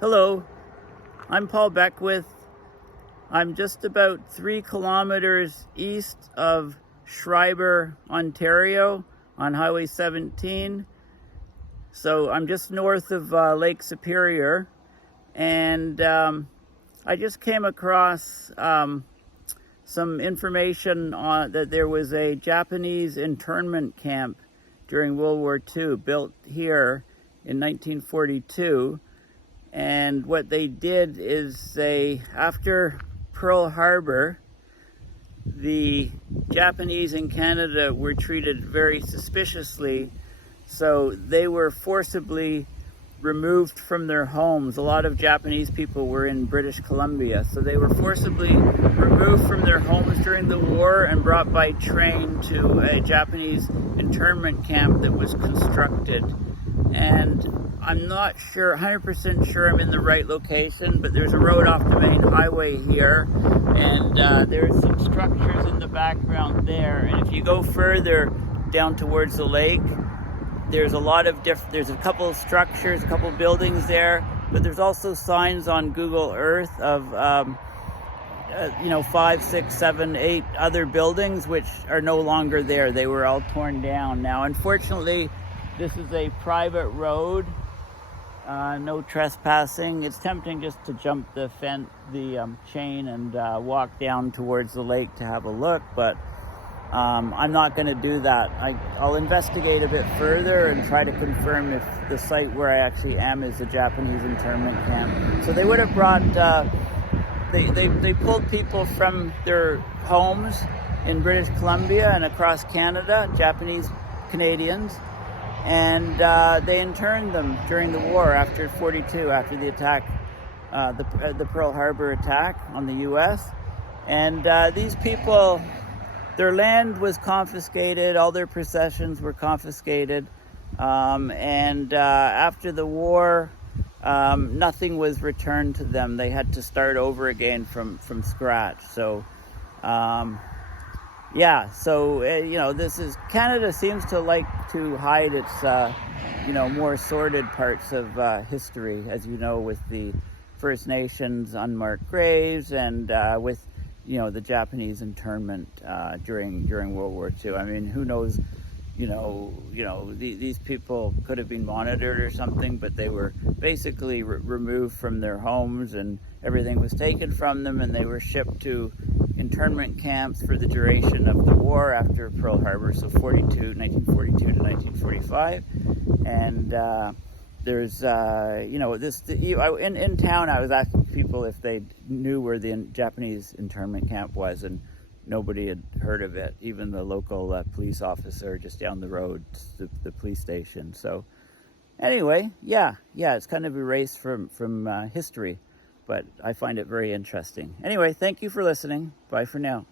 Hello, I'm Paul Beckwith. I'm just about 3 kilometers east of Schreiber, Ontario on Highway 17. So I'm just north of Lake Superior, and I just came across some information on that there was a Japanese internment camp during World War II built here in 1942. And what they did is after Pearl Harbour, the Japanese in Canada were treated very suspiciously, so they were forcibly removed from their homes. A lot of Japanese people were in British Columbia, so they were forcibly removed from their homes during the war and brought by train to a Japanese internment camp that was constructed. And I'm not sure, 100% sure I'm in the right location, but there's a road off the main highway here, and there's some structures in the background there. And if you go further down towards the lake, there's a lot of there's a couple of structures, a couple of buildings there, but there's also signs on Google Earth of 5, 6, 7, 8 other buildings which are no longer there. They were all torn down. Now, unfortunately, this is a private road, no trespassing. It's tempting just to jump the chain and walk down towards the lake to have a look, but I'm not going to do that. I'll investigate a bit further and try to confirm if the site where I actually am is a Japanese internment camp. So they would have brought, they pulled people from their homes in British Columbia and across Canada, Japanese Canadians, and they interned them during the war after 42, after the attack, the Pearl Harbor attack on the U.S. And these people, their land was confiscated, all their possessions were confiscated, and after the war, nothing was returned to them. They had to start over again from scratch. So, this is, Canada seems to like to hide its, more sordid parts of history, as you know, with the First Nations unmarked graves and with, the Japanese internment during World War II. I mean, who knows, these people could have been monitored or something, but they were basically removed from their homes and everything was taken from them, and they were shipped to internment camps for the duration of the war after Pearl Harbor, so 1942 to 1945. And there's, in town I was asking people if they knew where the Japanese internment camp was, and nobody had heard of it, even the local police officer just down the road, the police station. So anyway, it's kind of erased from history, but I find it very interesting. Anyway, thank you for listening. Bye for now.